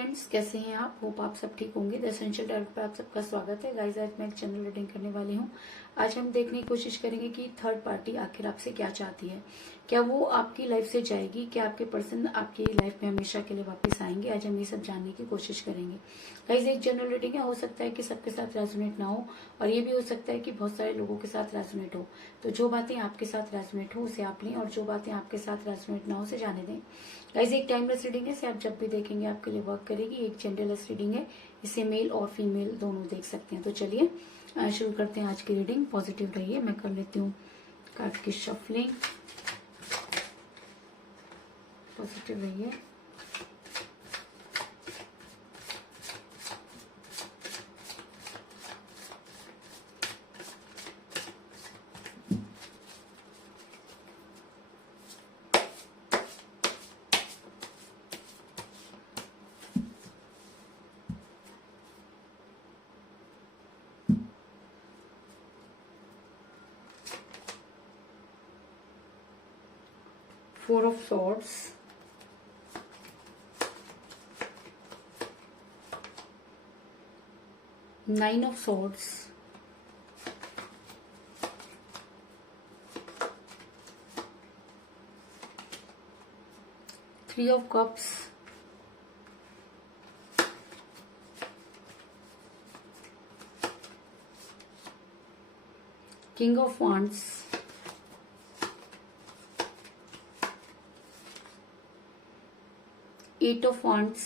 Friends, कैसे हैं आप? होप आप सब ठीक होंगे। द एसेंशियल टैरोट पे आप सबका स्वागत है। गाइस, आज मैं एक जनरल रीडिंग करने वाली हूँ। आज हम देखने की कोशिश करेंगे कि थर्ड पार्टी आखिर आपसे क्या चाहती है। क्या वो आपकी लाइफ से जाएगी? क्या आपके पर्सन आपकी लाइफ में हमेशा के लिए वापस आएंगे? आज हम ये सब जानने की कोशिश करेंगे। गाइस, एक जनरल रीडिंग है, हो सकता है कि सबके साथ रेजोनेट ना हो, और ये भी हो सकता है कि बहुत सारे लोगों के साथ रेजोनेट हो। तो जो बातें आपके साथ रेजोनेट हो उसे आप लें, और जो बातें आपके साथ रेजोनेट ना हो उसे जाने दें। गाइस, एक टाइमलेस रीडिंग है, इसे आप जब भी देखेंगे आपके लिए वर्क करेगी। एक जेंडरलेस रीडिंग है, इसे मेल और फीमेल दोनों देख सकते हैं। तो चलिए शुरू करते हैं आज की रीडिंग। पॉजिटिव रहिए। मैं कर लेती हूँ कार्ड की शफलिंग। पॉजिटिव रहिए। Four of Swords, Nine of Swords, Three of Cups, King of Wands, Eight of Wands,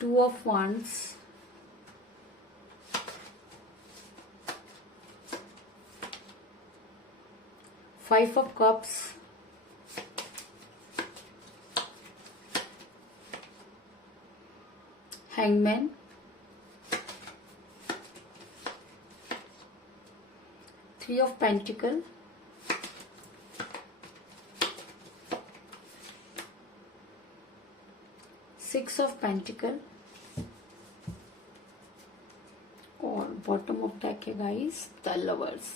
Two of Wands, Five of Cups, Hangman, Three of Pentacles, Six of Pentacles, और bottom of deck है guys the lovers.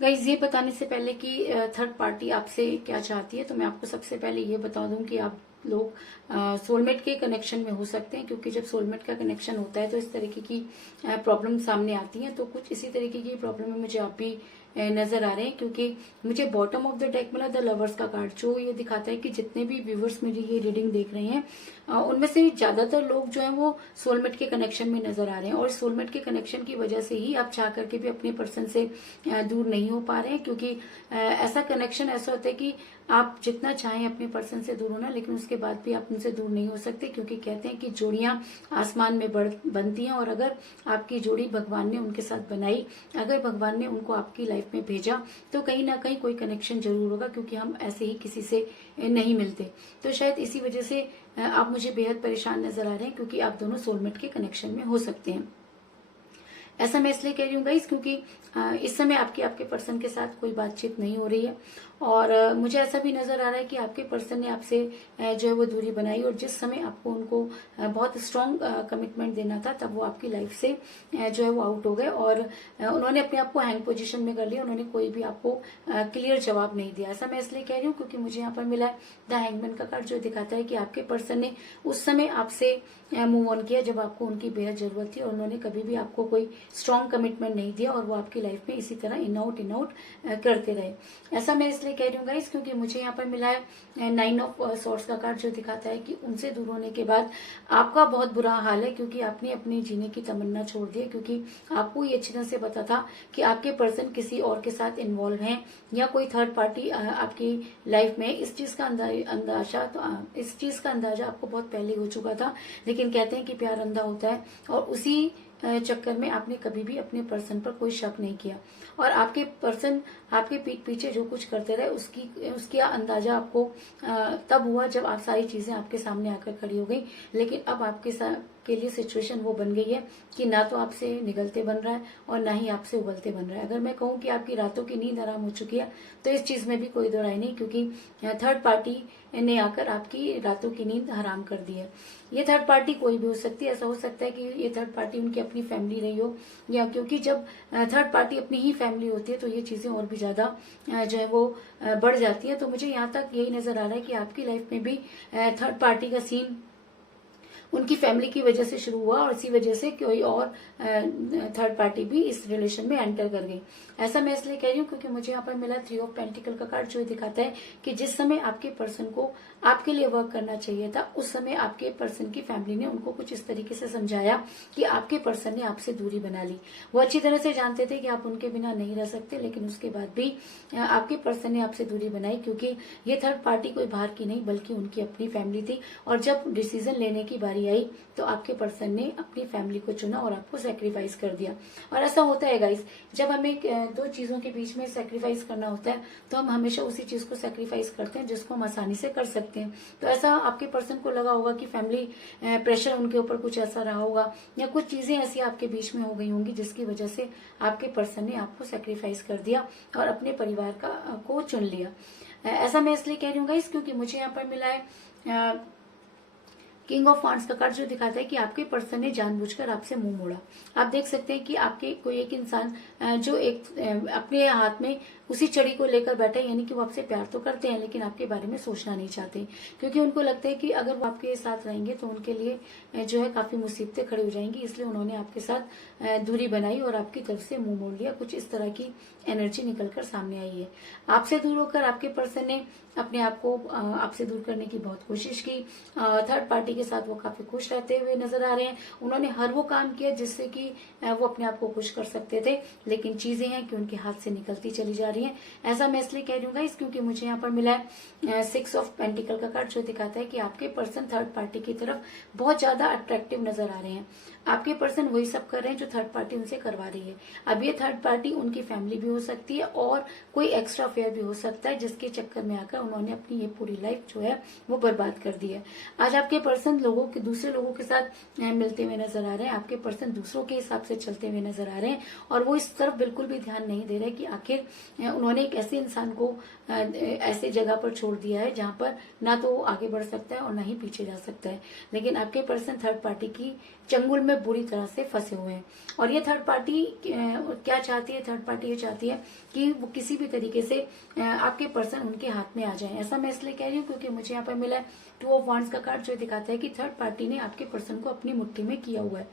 Guys, ये बताने से पहले कि third party आपसे क्या चाहती है, तो मैं आपको सबसे पहले ये बता दूं कि आप लोग सोलमेट के कनेक्शन में हो सकते हैं, क्योंकि जब सोलमेट का कनेक्शन होता है तो इस तरीके की प्रॉब्लम सामने आती है। तो कुछ इसी तरीके की प्रॉब्लम में मुझे आप भी नजर आ रहे हैं, क्योंकि मुझे बॉटम ऑफ द डेक मिला द लवर्स का कार्ड, जो ये दिखाता है कि जितने भी व्यूवर्स मेरी ये रीडिंग देख रहे हैं उनमें से ज्यादातर लोग जो है वो सोलमेट के कनेक्शन में नजर आ रहे हैं, और सोलमेट के कनेक्शन की वजह से ही आप चाह करके भी अपने पर्सन से दूर नहीं हो पा रहे हैं। क्योंकि ऐसा कनेक्शन ऐसा होता है कि आप जितना चाहें अपने पर्सन से दूर होना, लेकिन उसके बाद भी आप उनसे दूर नहीं हो सकते, क्योंकि कहते हैं कि जोड़ियां आसमान में बनती हैं, और अगर आपकी जोड़ी भगवान ने उनके साथ बनाई, अगर भगवान ने उनको आपकी लाइफ में भेजा, तो कहीं ना कहीं कोई कनेक्शन जरूर होगा, क्योंकि हम ऐसे ही किसी से नहीं मिलते। तो शायद इसी वजह से आप मुझे बेहद परेशान नजर आ रहे हैं, क्योंकि आप दोनों सोलमेट के कनेक्शन में हो सकते हैं। ऐसा मैं इसलिए कह रही हूँ गाइस, क्योंकि इस समय आपके पर्सन के साथ कोई बातचीत नहीं हो रही है, और मुझे ऐसा भी नजर आ रहा है कि आपके पर्सन ने आपसे जो है वो दूरी बनाई, और जिस समय आपको उनको बहुत स्ट्रांग कमिटमेंट देना था, तब वो आपकी लाइफ से जो है वो आउट हो गए, और उन्होंने अपने आप को हैंग पोजीशन में कर लिया। उन्होंने कोई भी आपको क्लियर जवाब नहीं दिया। ऐसा मैं इसलिए कह रही हूँ क्योंकि मुझे यहाँ पर मिला है द हैंगमैन का कार्ड, जो दिखाता है कि आपके पर्सन ने उस समय आपसे मूव ऑन किया जब आपको उनकी बेहद जरूरत थी, और उन्होंने कभी भी आपको कोई स्ट्रांग कमिटमेंट नहीं दिया, और वो आपकी लाइफ में इसी तरह इन आउट करते रहे। ऐसा मैं इसलिए कह रही हूँ गाइस, क्योंकि मुझे यहाँ पर मिला है नाइन ऑफ सॉर्ड्स का कार्ड, जो दिखाता है कि उनसे दूर होने के बाद आपका बहुत बुरा हाल है, क्योंकि आपने अपने जीने की तमन्ना छोड़ दी है, क्योंकि आपको ये अच्छी तरह से पता था कि आपके पर्सन किसी और के साथ इन्वॉल्व हैं, या कोई थर्ड पार्टी आपकी लाइफ में। इस चीज का अंदाजा आपको बहुत पहले हो चुका था, लेकिन कहते हैं कि प्यार अंधा होता है, और उसी चक्कर में आपने कभी भी अपने पर्सन पर कोई शक नहीं किया, और आपके पर्सन आपके पीठ पीछे जो कुछ करते रहे उसकी अंदाजा आपको तब हुआ जब आप सारी चीजें आपके सामने आकर खड़ी हो गई। लेकिन अब आपके आपके लिए सिचुएशन वो बन गई है कि ना तो आपसे निगलते बन रहा है और ना ही आपसे उगलते बन रहा है। अगर मैं कहूँ कि आपकी रातों की नींद हराम हो चुकी है तो इस चीज में भी कोई दो राय नहीं, क्योंकि थर्ड पार्टी ने आकर आपकी रातों की नींद हराम कर दी है। ये थर्ड पार्टी कोई भी हो सकती है। ऐसा हो सकता है कि ये थर्ड पार्टी उनकी अपनी फैमिली रही हो, या क्योंकि जब थर्ड पार्टी अपनी ही फैमिली होती है तो ये चीजें और भी ज्यादा जो है वो बढ़ जाती है। तो मुझे यहाँ तक यही नजर आ रहा है कि आपकी लाइफ में भी थर्ड पार्टी का सीन उनकी फैमिली की वजह से शुरू हुआ और इसी वजह से कोई और थर्ड पार्टी भी इस रिलेशन में एंटर कर गई। ऐसा मैं इसलिए कह रही हूँ क्योंकि मुझे यहाँ पर मिला 3 ऑफ पेंटिकल का कार्ड, जो दिखाता है कि जिस समय आपके पर्सन को आपके लिए वर्क करना चाहिए था, उस समय आपके पर्सन की फैमिली ने उनको कुछ इस तरीके से समझाया कि आपके पर्सन ने आपसे दूरी बना ली। वो अच्छी तरह से जानते थे कि आप उनके बिना नहीं रह सकते, लेकिन उसके बाद भी आपके पर्सन ने आपसे दूरी बनाई, क्योंकि ये थर्ड पार्टी कोई बाहर की नहीं बल्कि उनकी अपनी फैमिली थी। और जब डिसीजन लेने की बारी आई तो आपके पर्सन ने अपनी फैमिली को चुना और आपको सेक्रीफाइस कर दिया। और ऐसा होता है गाइस, जब हमें दो चीजों के बीच में सेक्रीफाइस करना होता है तो हम हमेशा उसी चीज को सेक्रीफाइस करते हैं जिसको हम आसानी से कर सकते हैं। तो ऐसा आपके पर्सन को लगा होगा कि फैमिली प्रेशर उनके ऊपर कुछ ऐसा रहा होगा, या कुछ चीजें ऐसी आपके बीच में हो गई होंगी जिसकी वजह से आपके पर्सन ने आपको सेक्रीफाइस कर दिया और अपने परिवार को चुन लिया। ऐसा मैं इसलिए कह रही हूँ गाइस क्योंकि मुझे यहाँ पर मिला है किंग ऑफ वांड्स का कार्ड, जो दिखाता है कि आपके पर्सन ने जानबूझकर आपसे मुंह मोड़ा। आप देख सकते हैं कि आपके कोई एक इंसान जो एक अपने हाथ में उसी छड़ी को लेकर बैठा है, यानी कि वो आपसे प्यार तो करते हैं लेकिन आपके बारे में सोचना नहीं चाहते, क्योंकि उनको लगता है कि अगर वो आपके साथ रहेंगे तो उनके लिए जो है काफी मुसीबतें खड़ी हो जाएंगी। इसलिए उन्होंने आपके साथ दूरी बनाई और आपकी तरफ से मुंह मोड़ लिया। कुछ इस तरह की एनर्जी निकलकर सामने आई है। आपसे दूर होकर आपके पर्सन ने अपने आप को आपसे दूर करने की बहुत कोशिश की। थर्ड पार्टी के साथ वो काफी खुश रहते हुए नजर आ रहे हैं। उन्होंने हर वो काम किया जिससे कि वो अपने आप को खुश कर सकते थे, लेकिन चीजें हैं कि उनके हाथ से निकलती चली जा रही हैं। ऐसा मैं इसलिए कह रही हूँ गाइस क्योंकि मुझे यहाँ पर मिला है 6 ऑफ पेंटिकल का कार्ड, जो दिखाता है कि आपके पर्सन थर्ड पार्टी की तरफ बहुत ज्यादा अट्रैक्टिव नजर आ रहे हैं। आपके पर्सन वही सब कर रहे हैं जो थर्ड पार्टी उनसे करवा रही है। अब ये थर्ड पार्टी उनकी फैमिली भी हो सकती है और कोई एक्स्ट्रा अफेयर भी हो सकता है, जिसके चक्कर में आकर उन्होंने अपनी ये पूरी लाइफ जो है वो बर्बाद कर दी है। आज आपके पर्सन दूसरे लोगों के साथ मिलते हुए नजर आ रहे हैं। आपके पर्सन दूसरों के हिसाब से चलते हुए नजर आ रहे हैं और वो इस तरफ बिल्कुल भी ध्यान नहीं दे रहे कि आखिर उन्होंने एक ऐसे इंसान को ऐसे जगह पर छोड़ दिया है जहां पर ना तो वो आगे बढ़ सकता है और ना ही पीछे जा सकता है। लेकिन आपके पर्सन थर्ड पार्टी की चंगुल में बुरी तरह से फंसे हुए हैं। और ये थर्ड पार्टी क्या चाहती है? थर्ड पार्टी ये चाहती है कि वो किसी भी तरीके से आपके पर्सन उनके हाथ में आ जाए। ऐसा मैं इसलिए कह रही हूँ क्योंकि मुझे यहाँ पर मिला है 2 ऑफ वांड्स का कार्ड, जो दिखाता है कि थर्ड पार्टी ने आपके पर्सन को अपनी मुट्ठी में किया हुआ है।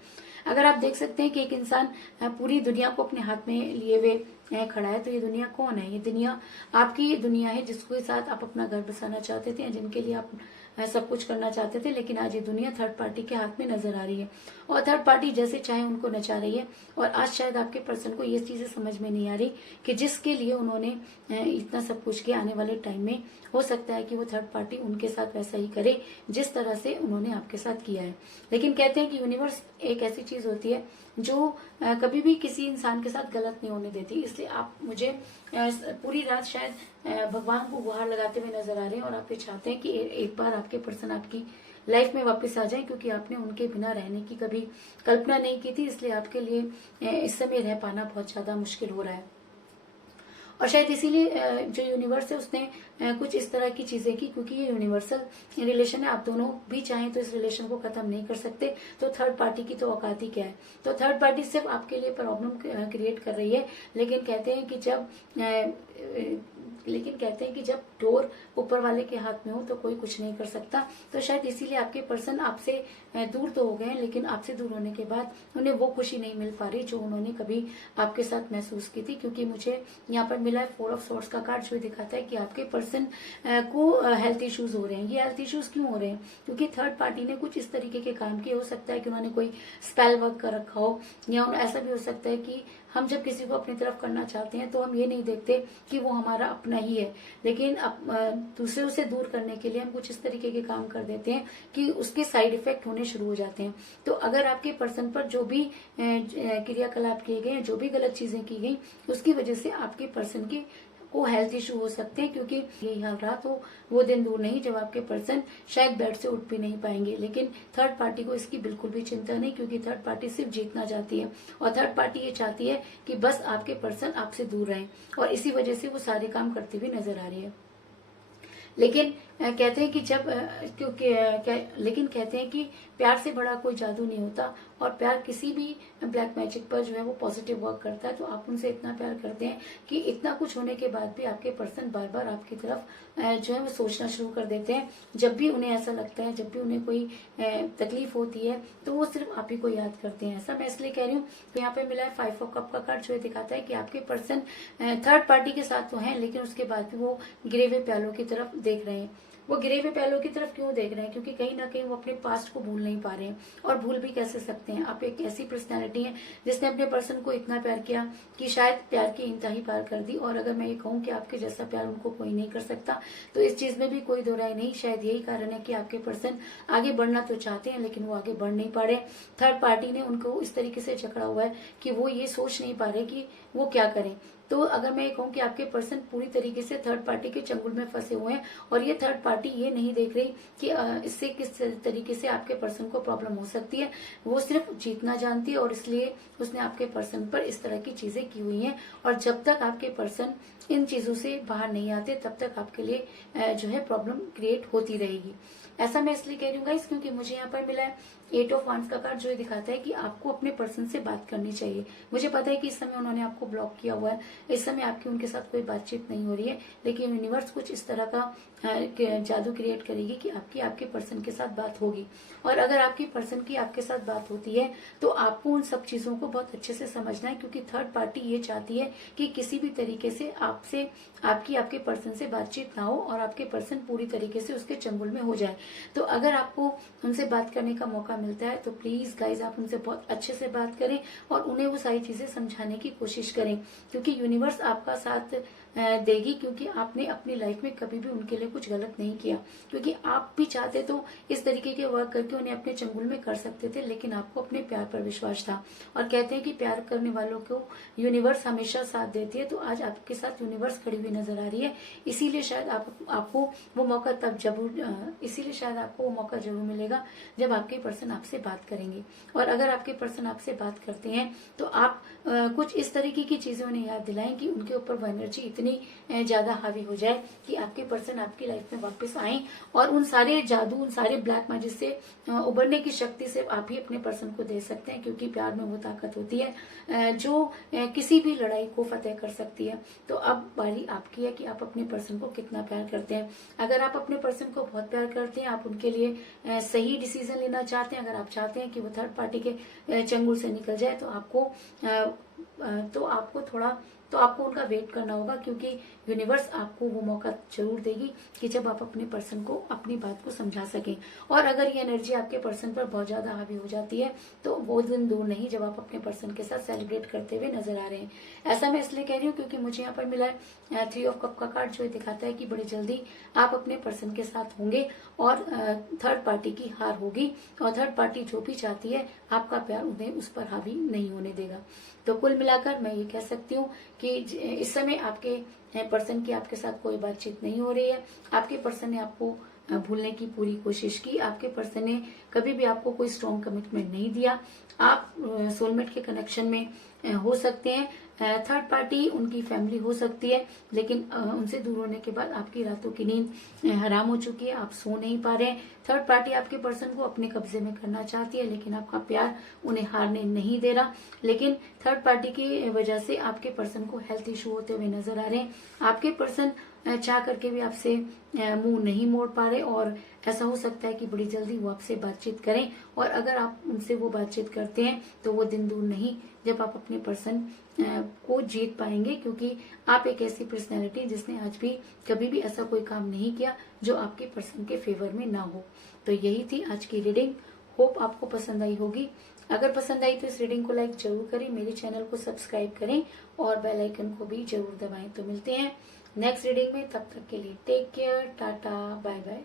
अगर आप देख सकते हैं कि एक इंसान पूरी दुनिया को अपने हाथ में लिए हुए खड़ा है, तो ये दुनिया कौन है? ये दुनिया आपकी दुनिया है, जिसके साथ आप अपना घर बसाना चाहते थे, जिनके लिए आप सब कुछ करना चाहते थे। लेकिन आज ये दुनिया थर्ड पार्टी के हाथ में नजर आ रही है और थर्ड पार्टी जैसे चाहे उनको नचा रही है। और आज शायद आपके पर्सन को ये चीजें समझ में नहीं आ रही कि जिसके लिए उन्होंने इतना सब कुछ किया, आने वाले टाइम में हो सकता है कि वो थर्ड पार्टी उनके साथ वैसा ही करे जिस तरह से उन्होंने आपके साथ किया है। लेकिन कहते हैं कि यूनिवर्स एक ऐसी चीज होती है जो कभी भी किसी इंसान के साथ गलत नहीं होने देती। इसलिए आप मुझे पूरी रात शायद भगवान को गुहार लगाते हुए नजर आ रहे हैं और आप ये चाहते हैं कि एक बार आपके पर्सन आपकी लाइफ में वापस आ जाए, क्योंकि आपने उनके बिना रहने की कभी कल्पना नहीं की थी। इसलिए आपके लिए इस समय रह पाना बहुत ज्यादा मुश्किल हो रहा है। और शायद इसीलिए जो यूनिवर्स है उसने कुछ इस तरह की चीजें की, क्योंकि ये यूनिवर्सल रिलेशन है। आप दोनों भी चाहें तो इस रिलेशन को खत्म नहीं कर सकते। तो थर्ड पार्टी की तो औकात ही क्या है? तो थर्ड पार्टी सिर्फ आपके लिए प्रॉब्लम क्रिएट कर रही है। लेकिन कहते हैं कि जब डोर ऊपर वाले के हाथ में हो तो कोई कुछ नहीं कर सकता। तो शायद इसीलिए आपके पर्सन आपसे दूर तो हो गए हैं, लेकिन आपसे दूर होने के बाद उन्हें वो खुशी नहीं मिल पा रही जो उन्होंने कभी आपके साथ महसूस की थी। क्योंकि मुझे यहाँ पर मिला है 4 ऑफ सॉर्ड्स का कार्ड, जो दिखाता है कि आपके पर्सन को हेल्थ इश्यूज हो रहे हैं। ये हेल्थ इश्यूज क्यों हो रहे हैं? क्योंकि थर्ड पार्टी ने कुछ इस तरीके के काम किए। हो सकता है कि उन्होंने कोई स्पेल वर्क कर रखा हो, या ऐसा भी हो सकता है कि हम जब किसी को अपनी तरफ करना चाहते हैं तो हम ये नहीं देखते कि वो हमारा अपना ही है, लेकिन दूसरे से दूर करने के लिए हम कुछ इस तरीके के काम कर देते हैं कि उसके साइड इफेक्ट होने शुरू हो जाते हैं। तो अगर आपके पर्सन पर जो भी क्रियाकलाप किए गए, जो भी गलत चीजें की गई, उसकी वजह से आपके पर्सन के को हेल्थ इशू हो सकते हैं, क्योंकि यही हाल रहा तो वो दिन दूर नहीं जब आपके पर्सन शायद बेड से उठ भी नहीं पाएंगे। लेकिन थर्ड पार्टी को इसकी बिल्कुल भी चिंता नहीं, क्योंकि थर्ड पार्टी सिर्फ जीतना चाहती है और थर्ड पार्टी ये चाहती है कि बस आपके पर्सन आपसे दूर रहें, और इसी वजह से वो सारे काम करती हुई नजर आ रही है। लेकिन कहते हैं कि लेकिन कहते हैं कि प्यार से बड़ा कोई जादू नहीं होता, और प्यार किसी भी ब्लैक मैजिक पर जो है वो पॉजिटिव वर्क करता है। तो आप उनसे इतना प्यार करते हैं कि इतना कुछ होने के बाद भी आपके पर्सन बार बार आपकी तरफ जो है वो सोचना शुरू कर देते हैं। जब भी उन्हें ऐसा लगता है, जब भी उन्हें कोई तकलीफ होती है, तो वो सिर्फ आप ही को याद करते हैं। ऐसा मैं इसलिए कह रही हूँ। तो यहाँ पे मिला है 5 ऑफ कप का कार्ड, जो दिखाता है कि आपके पर्सन थर्ड पार्टी के साथ तो हैं, लेकिन उसके बाद भी वो गिरे हुए प्यालों की तरफ देख रहे हैं। वो गिरे हुए पहलों की तरफ क्यों देख रहे हैं? क्योंकि कहीं ना कहीं वो अपने पास्ट को भूल नहीं पा रहे हैं, और भूल भी कैसे सकते हैं। आप एक ऐसी पर्सनैलिटी है जिसने अपने पर्सन को इतना प्यार किया कि शायद प्यार की इंतहा पार कर दी। और अगर मैं ये कहूँ कि आपके जैसा प्यार उनको कोई नहीं कर सकता, तो इस चीज में भी कोई दो राय नहीं। शायद यही कारण है कि आपके पर्सन आगे बढ़ना तो चाहते हैं, लेकिन वो आगे बढ़ नहीं पा रहे। थर्ड पार्टी ने उनको इस तरीके से जकड़ा हुआ है कि वो ये सोच नहीं पा रहे कि वो क्या करें। तो अगर मैं ये कहूँ कि आपके पर्सन पूरी तरीके से थर्ड पार्टी के चंगुल में फंसे हुए हैं, और ये थर्ड पार्टी ये नहीं देख रही कि इससे किस तरीके से आपके पर्सन को प्रॉब्लम हो सकती है। वो सिर्फ जीतना जानती है, और इसलिए उसने आपके पर्सन पर इस तरह की चीजें की हुई हैं। और जब तक आपके पर्सन इन चीजों से बाहर नहीं आते, तब तक आपके लिए जो है प्रॉब्लम क्रिएट होती रहेगी। ऐसा मैं इसलिए कह रही हूँ गाइस, क्योंकि मुझे यहाँ पर मिला है 8 ऑफ वांड्स का कार्ड, जो दिखाता है कि आपको अपने पर्सन से बात करनी चाहिए। मुझे पता है कि इस समय उन्होंने आपको ब्लॉक किया हुआ है, इस समय आपकी उनके साथ कोई बातचीत नहीं हो रही है, लेकिन यूनिवर्स कुछ इस तरह का जादू क्रिएट करेगी कि आपके पर्सन के साथ बात होगी। और अगर आपकी पर्सन की आपके साथ बात होती है, तो आपको उन सब चीजों को बहुत अच्छे से समझना है, क्योंकि थर्ड पार्टी ये चाहती है कि किसी भी तरीके से आपके पर्सन से बातचीत ना हो, और आपके पर्सन पूरी तरीके से उसके चंगुल में हो जाए। तो अगर आपको उनसे बात करने का मौका मिलता है, तो प्लीज गाइज आप उनसे बहुत अच्छे से बात करें, और उन्हें वो सारी चीजें समझाने की कोशिश करें, क्योंकि यूनिवर्स आपका साथ देगी। क्योंकि आपने अपनी लाइफ में कभी भी उनके लिए कुछ गलत नहीं किया, क्योंकि आप भी चाहते तो इस तरीके के वर्क करके उन्हें अपने चंगुल में कर सकते थे, लेकिन आपको अपने प्यार पर विश्वास था। और कहते हैं कि प्यार करने वालों को यूनिवर्स हमेशा साथ देती है। तो आज आपके साथ यूनिवर्स खड़ी हुई नजर आ रही है, इसीलिए शायद आपको वो मौका इसीलिए शायद आपको वो मौका जरूर मिलेगा जब आपके पर्सन आपसे बात करेंगे। और अगर आपके पर्सन आपसे बात करते हैं, तो आप कुछ इस तरीके की चीजें उन्हें याद दिलाएं कि उनके ऊपर वो एनर्जी इतनी ज्यादा हावी हो जाए कि आपके पर्सन आपकी लाइफ में वापस आए, और उन सारे जादू, उन सारे ब्लैक मैजिक से उबरने की शक्ति सिर्फ आप ही अपने पर्सन को दे सकते हैं। क्योंकि प्यार में वो ताकत होती है जो किसी भी लड़ाई को फतेह कर सकती है। तो अब बारी आपकी है कि आप अपने पर्सन को कितना प्यार करते हैं। अगर आप अपने पर्सन को बहुत प्यार करते हैं, आप उनके लिए सही डिसीजन लेना चाहते हैं, अगर आप चाहते हैं कि वो थर्ड पार्टी के चंगुल से निकल जाए, तो आपको उनका वेट करना होगा, क्योंकि यूनिवर्स आपको वो मौका जरूर देगी कि जब आप अपने पर्सन को अपनी बात को समझा सकें। और अगर ये एनर्जी आपके पर्सन पर बहुत ज्यादा हावी हो जाती है, तो वो दिन दूर नहीं जब आप अपने पर्सन के साथ सेलिब्रेट करते हुए नजर आ रहे हैं। ऐसा मैं इसलिए कह रही हूँ क्योंकि मुझे यहाँ पर मिला है 3 ऑफ कप का कार्ड, जो दिखाता है कि बड़ी जल्दी आप अपने पर्सन के साथ होंगे, और थर्ड पार्टी की हार होगी, और थर्ड पार्टी जो भी चाहती है आपका प्यार उन्हें उस पर हावी नहीं होने देगा। तो कुल मिलाकर मैं ये कह सकती हूँ कि इस समय आपके पर्सन की आपके साथ कोई बातचीत नहीं हो रही है। आपके पर्सन ने आपको भूलने की पूरी कोशिश की, आपके पर्सन ने कभी भी आपको कोई स्ट्रॉन्ग कमिटमेंट नहीं दिया। आप सोलमेट के कनेक्शन में हो सकते हैं, थर्ड पार्टी उनकी फैमिली हो सकती है, लेकिन उनसे दूर होने के बाद आपकी रातों की नींद हराम हो चुकी है, आप सो नहीं पा रहे हैं। थर्ड पार्टी आपके पर्सन को अपने कब्जे में करना चाहती है, लेकिन आपका प्यार उन्हें हारने नहीं दे रहा। लेकिन थर्ड पार्टी की वजह से आपके पर्सन को हेल्थ इशू होते हुए नजर आ रहे हैं। आपके पर्सन चाह करके भी आपसे मुंह नहीं मोड़ पा रहे, और ऐसा हो सकता है कि बड़ी जल्दी वो आपसे बातचीत करें। और अगर आप उनसे वो बातचीत करते हैं, तो वो दिन दूर नहीं जब आप अपने पर्सन को जीत पाएंगे, क्योंकि आप एक ऐसी पर्सनैलिटी जिसने आज भी कभी भी ऐसा कोई काम नहीं किया जो आपके पर्सन के फेवर में ना हो। तो यही थी आज की रीडिंग, होप आपको पसंद आई होगी। अगर पसंद आई तो इस रीडिंग को लाइक जरूर करें, मेरे चैनल को सब्सक्राइब करें, और बेल आइकन को भी जरूर दबाएं। तो मिलते हैं नेक्स्ट रीडिंग में, तब तक के लिए take care, ta-ta, bye bye.